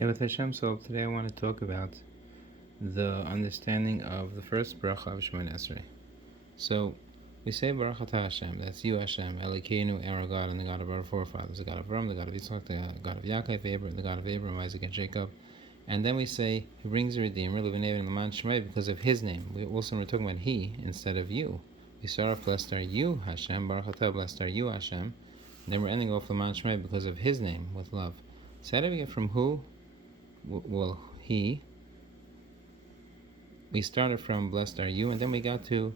Okay, with Hashem, so today I want to talk about the understanding of the first bracha of Shemoneh Esrei. So, we say Baruch Atah Hashem, that's you Hashem, Elokeinu, our God, and the God of our forefathers, the God of Abraham, the God of Yitzchak, the God of Yaakov, the God of Abraham, Isaac, and Jacob. And then we say, He brings the Redeemer, Levinei and Laman Shemai, because of His name. We're talking about He instead of you. We start off, blessed are you Hashem, Baruch Atah, blessed are you Hashem. And then we're ending off Laman Shemai because of His name, with love. So how do we get from who? Well, He. We started from blessed are you, and then we got to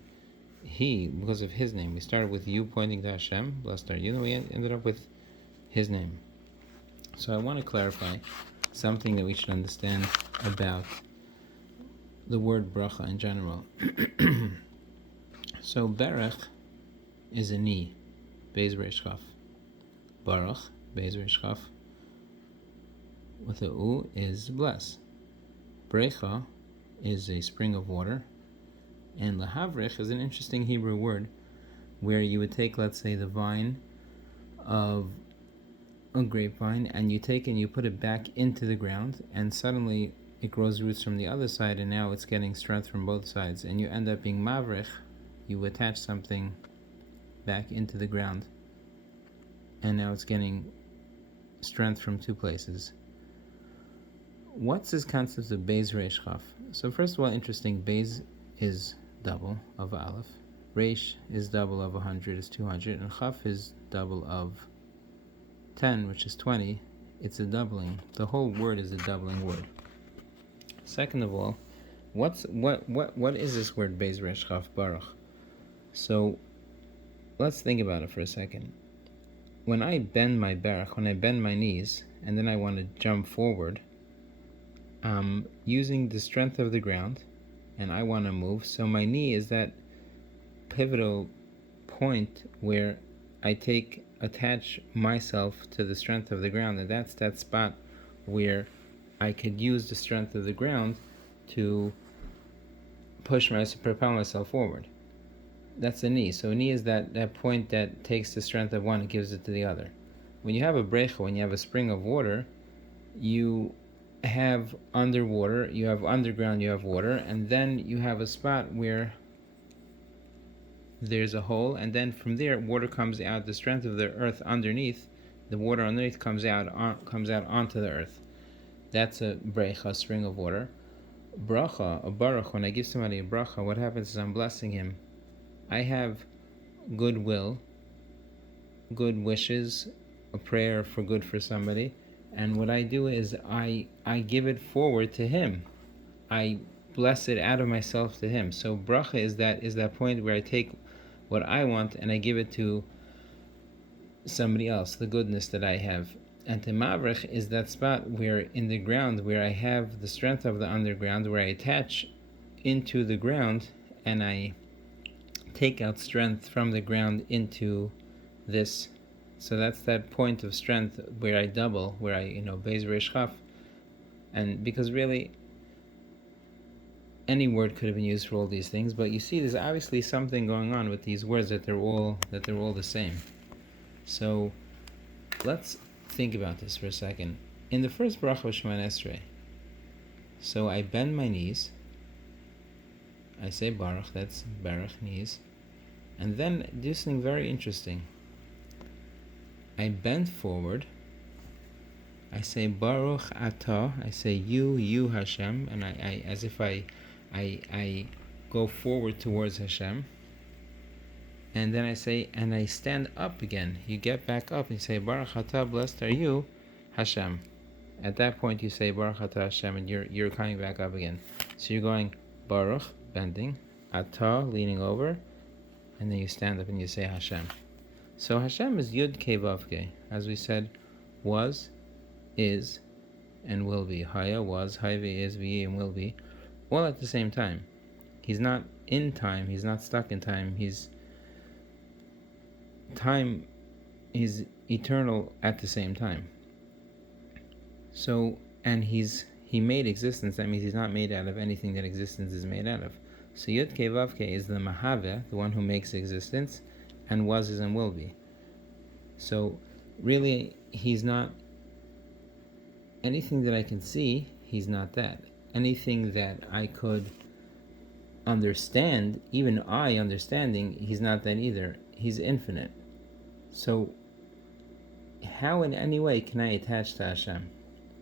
He because of His name. We started with you pointing to Hashem, blessed are you, and we ended up with His name. So I want to clarify something that we should understand about the word bracha in general. So Berech is a ni, Beis Reish Chaf. Baruch, Beis Reish Chaf, with a u is bless. Brecha is a spring of water, and lahavrich is an interesting Hebrew word where you would take, let's say, the vine of a grapevine, and you take and you put it back into the ground, and suddenly it grows roots from the other side, and now it's getting strength from both sides, and you end up being mavrich. You attach something back into the ground, and now it's getting strength from two places. What's this concept of Beis Reish Chaf? So first of all, interesting, Beis is double of Aleph, Reish is double of 100, is 200, and Chaf is double of 10, which is 20. It's a doubling. The whole word is a doubling word. Second of all, what is this word Beis Reish Chaf Baruch? So let's think about it for a second. When I bend my barak, when I bend my knees, and then I want to jump forward, I'm using the strength of the ground, and I want to move. So my knee is that pivotal point where I attach myself to the strength of the ground, and that's that spot where I could use the strength of the ground to propel myself forward. That's a knee. So a knee is that point that takes the strength of one and gives it to the other. When you have a brecha, when you have a spring of water, you have underwater, you have underground, you have water, and then you have a spot where there's a hole, and then from there water comes out. The strength of the earth underneath, the water underneath comes out onto the earth. That's a brecha, a spring of water. Bracha, a baruch, when I give somebody a bracha, what happens is I'm blessing him. I have goodwill, good wishes, a prayer for good for somebody, and what I do is I give it forward to him. I bless it out of myself to him. So bracha is that point where I take what I want and I give it to somebody else, the goodness that I have. And mavrich is that spot where in the ground where I have the strength of the underground, where I attach into the ground and I take out strength from the ground into this. So that's that point of strength where I double, where I, Beis Reish Chaf. And because really, any word could have been used for all these things, but you see there's obviously something going on with these words that they're all the same. So let's think about this for a second. In the first bracha of Shemoneh Esrei, so I bend my knees, I say Baruch, that's Baruch, knees, and then do something very interesting. I bend forward, I say Baruch Atah, I say you Hashem, and I as if I go forward towards Hashem, and then I say, and I stand up again. You get back up and you say Baruch Atah, blessed are you Hashem. At that point you say Baruch Atah Hashem, and you're coming back up again. So you're going Baruch, bending, Atah, leaning over, and then you stand up and you say Hashem. So Hashem is Yud Kei Vav Kei, as we said, was, is, and will be. Haya, was, Hayve, is, be, and will be, all at the same time. He's not in time, he's not stuck in time, he's eternal at the same time. So, and he made existence, that means he's not made out of anything that existence is made out of. So Yud Kei Vav Kei is the Mahave, the one who makes existence, and was, is, and will be. So really, he's not anything that I can see, he's not that. Anything that I could understand, even I understanding, he's not that either. He's infinite. So how in any way can I attach to Hashem?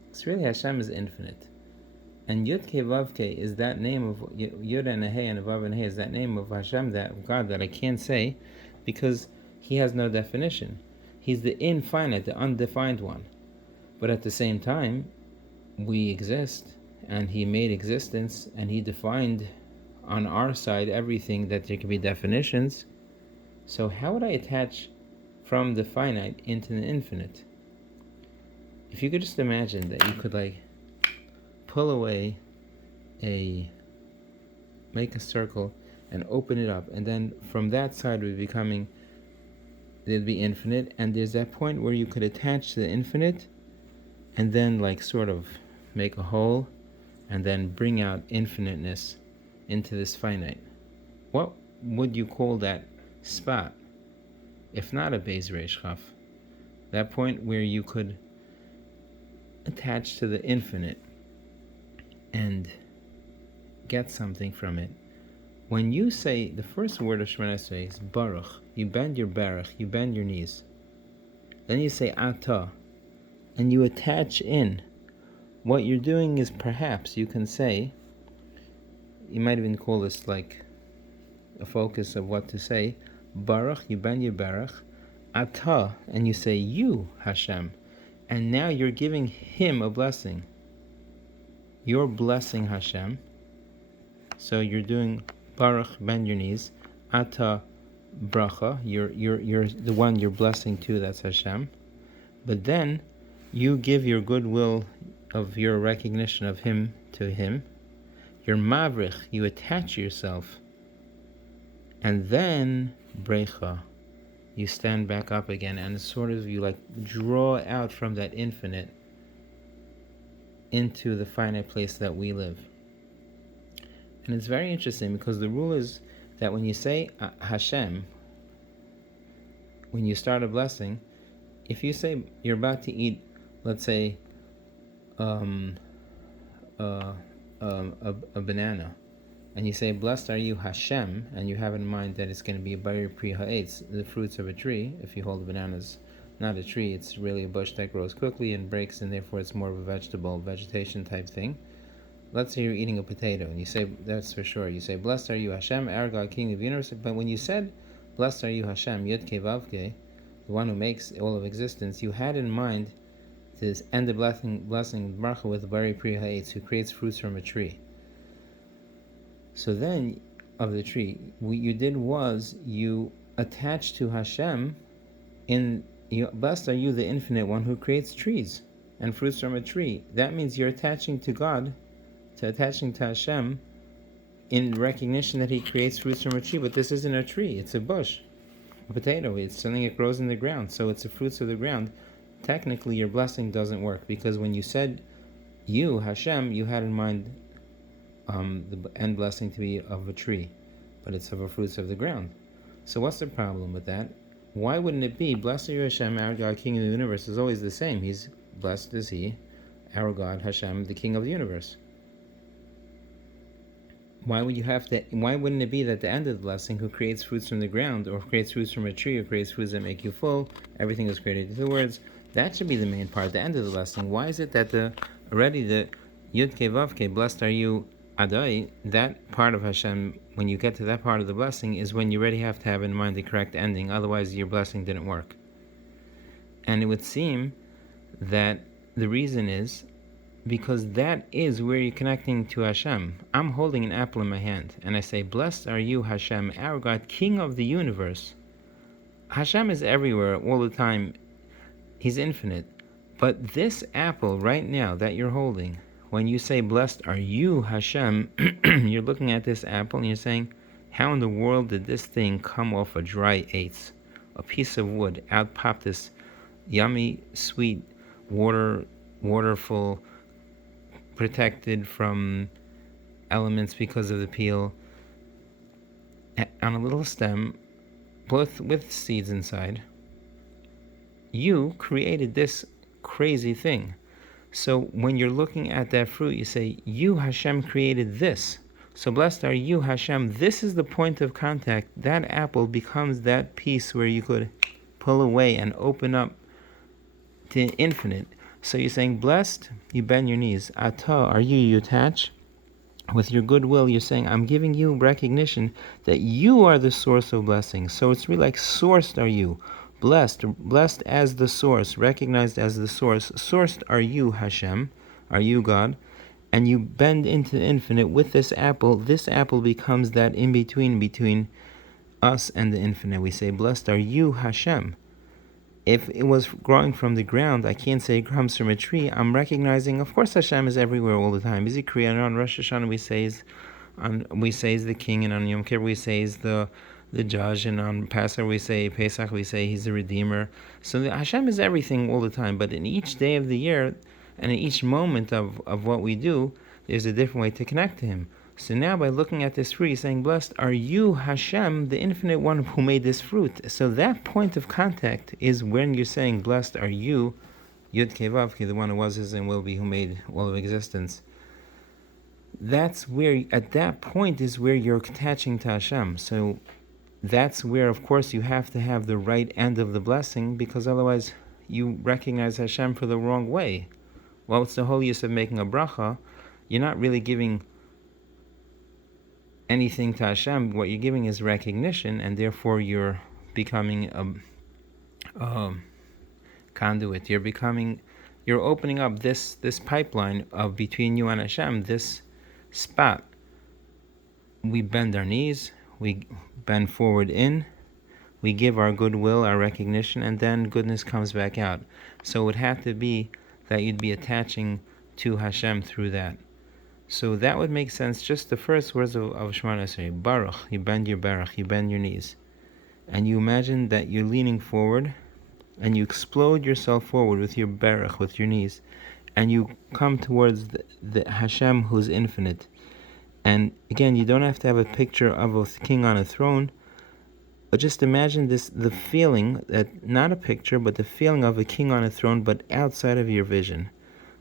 Because really Hashem is infinite. And Yud Ke Vav Ke is that name of Yud and a Hey and a Vav and a Hey is that name of Hashem, that of God, that I can't say because he has no definition. He's the infinite, the undefined one. But at the same time, we exist, and he made existence, and he defined on our side everything that there can be definitions. So how would I attach from the finite into the infinite? If you could just imagine that you could pull away make a circle and open it up, and then from that side would be becoming, it'd be infinite, and there's that point where you could attach to the infinite and then sort of make a hole and then bring out infiniteness into this finite. What would you call that spot if not a Beis Reish Chaf? That point where you could attach to the infinite and get something from it. When you say the first word of Shemona Esrei is Baruch, you bend your barach, you bend your knees. Then you say Ata, and you attach in. What you're doing is, perhaps you can say, you might even call this a focus of what to say. Baruch, you bend your barach. Ata, and you say you, Hashem. And now you're giving him a blessing. You're blessing Hashem. So you're doing Baruch, bend your knees. Ata, bracha, you're the one you're blessing to, that's Hashem. But then you give your goodwill of your recognition of him to him. You're mavrich, you attach yourself. And then Brachah, you stand back up again, and sort of you draw out from that infinite into the finite place that we live. And it's very interesting because the rule is that when you say Hashem, when you start a blessing, if you say you're about to eat, let's say, a banana, and you say, blessed are you Hashem, and you have in mind that it's going to be a bari pri ha'etz, the fruits of a tree. If you hold the bananas, not a tree, it's really a bush that grows quickly and breaks, and therefore it's more of a vegetation type thing. Let's say you're eating a potato, and you say, that's for sure, you say, blessed are you Hashem, our God, King of the universe. But when you said, blessed are you Hashem, Yud Ke Vav Ke, the one who makes all of existence, you had in mind to end the blessing Brachah with bari pri ha'etz, who creates fruits from a tree. So then, of the tree, what you did was you attached to Hashem blessed are you, the infinite one who creates trees and fruits from a tree. That means you're attaching to God, attaching to Hashem, in recognition that he creates fruits from a tree. But this isn't a tree, it's a bush, a potato. It's something that grows in the ground, so it's the fruits of the ground. Technically, your blessing doesn't work, because when you said you, Hashem, you had in mind the end blessing to be of a tree, but it's of the fruits of the ground. So what's the problem with that? Why wouldn't it be, blessed are you Hashem, our God, King of the universe, is always the same. He's blessed is he, our God, Hashem, the King of the universe. Why wouldn't it be that the end of the blessing, who creates fruits from the ground, or creates fruits from a tree, or creates fruits that make you full, everything is created in 2 words, that should be the main part, the end of the blessing. Why is it that already the Yud Ke Vav Ke, blessed are you Adai, that part of Hashem, when you get to that part of the blessing, is when you already have to have in mind the correct ending, otherwise your blessing didn't work. And it would seem that the reason is because that is where you're connecting to Hashem. I'm holding an apple in my hand, and I say, blessed are you Hashem, our God, King of the universe. Hashem is everywhere, all the time. He's infinite. But this apple right now that you're holding, when you say, blessed are you Hashem, you're looking at this apple and you're saying, how in the world did this thing come off a dry eitz, a piece of wood? Out popped this yummy, sweet, waterful, protected from elements because of the peel, on a little stem, both with seeds inside. You created this crazy thing. So when you're looking at that fruit, you say, you, Hashem, created this. So blessed are you, Hashem. This is the point of contact. That apple becomes that piece where you could pull away and open up to infinite. So you're saying, blessed, you bend your knees. Ata, are you, you attach. With your goodwill, you're saying, I'm giving you recognition that you are the source of blessing. So it's really like, sourced are you. Blessed as the source, recognized as the source. Sourced are you, Hashem, are you, God. And you bend into the infinite with this apple. This apple becomes that in-between between us and the infinite. We say, blessed are you, Hashem. If it was growing from the ground, I can't say it comes from a tree. I'm recognizing, of course, Hashem is everywhere all the time. Is He creator? On Rosh Hashanah we say is the king, and on Yom Kippur we say is the judge, and on Pesach we say He's the redeemer. So Hashem is everything all the time. But in each day of the year, and in each moment of what we do, there's a different way to connect to Him. So now by looking at this fruit, he's saying, blessed are you, Hashem, the infinite one who made this fruit. So that point of contact is when you're saying, blessed are you, Yud Kei Vav Ki, the one who was, is, and will be, who made all of existence. That's where, at that point is where you're attaching to Hashem. So that's where, of course, you have to have the right end of the blessing, because otherwise you recognize Hashem for the wrong way. Well, it's the whole use of making a bracha. You're not really giving anything to Hashem. What you're giving is recognition, and therefore you're becoming a conduit. You're opening up this pipeline of between you and Hashem, this spot. We bend our knees, we bend forward in, we give our goodwill, our recognition, and then goodness comes back out. So it would have to be that you'd be attaching to Hashem through that. So that would make sense. Just the first words of Shemona Esrei, Baruch, you bend your baruch, you bend your knees. And you imagine that you're leaning forward, and you explode yourself forward with your baruch, with your knees, and you come towards the Hashem who's infinite. And again, you don't have to have a picture of a king on a throne, but just imagine the feeling, that not a picture, but the feeling of a king on a throne, but outside of your vision.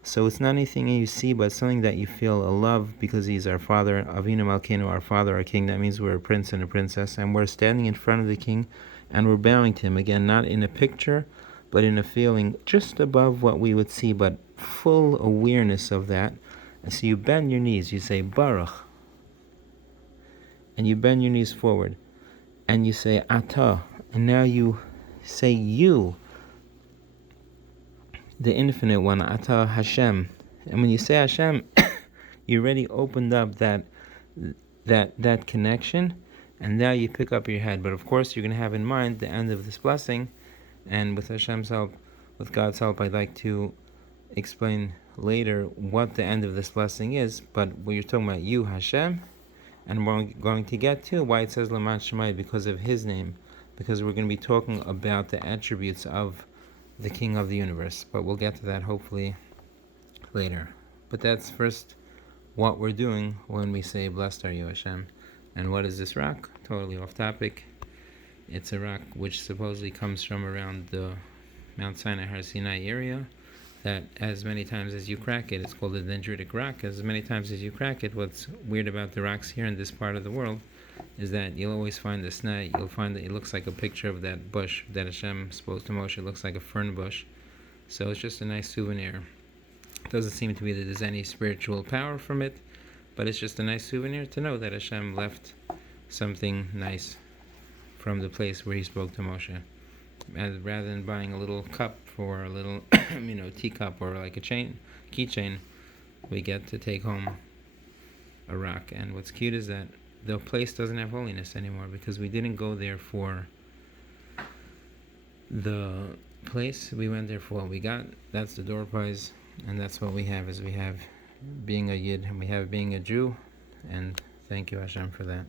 So it's not anything you see, but something that you feel a love, because He's our Father, Avinu Malkeinu, our Father, our King. That means we're a prince and a princess, and we're standing in front of the King, and we're bowing to Him. Again, not in a picture, but in a feeling just above what we would see, but full awareness of that. And so you bend your knees, you say Baruch, and you bend your knees forward, and you say Ata, and now you say you, the infinite one, Ata Hashem. And when you say Hashem, you already opened up that connection, and now you pick up your head. But of course, you're going to have in mind the end of this blessing, and with Hashem's help, with God's help, I'd like to explain later what the end of this blessing is. But when you're talking about you, Hashem, and we're going to get to why it says L'man Shemai, because of His name, because we're going to be talking about the attributes of the King of the universe, but we'll get to that hopefully later. But that's first what we're doing when we say blessed are you, Hashem. And what is this rock? Totally off topic. It's a rock which supposedly comes from around the Mount Sinai, Har Sinai area, that as many times as you crack it, it's called a dendritic rock. As many times as you crack it, what's weird about the rocks here in this part of the world is that you'll always find the snai. You'll find that it looks like a picture of that bush that Hashem spoke to Moshe. It looks like a fern bush. So it's just a nice souvenir. It doesn't seem to be that there's any spiritual power from it, but it's just a nice souvenir to know that Hashem left something nice from the place where He spoke to Moshe. And rather than buying a little cup for a little, teacup or like a keychain, we get to take home a rock. And what's cute is that the place doesn't have holiness anymore, because we didn't go there for the place. We went there for what we got. That's the door prize, and that's what we have, is we have being a Yid, and we have being a Jew, and thank you, Hashem, for that.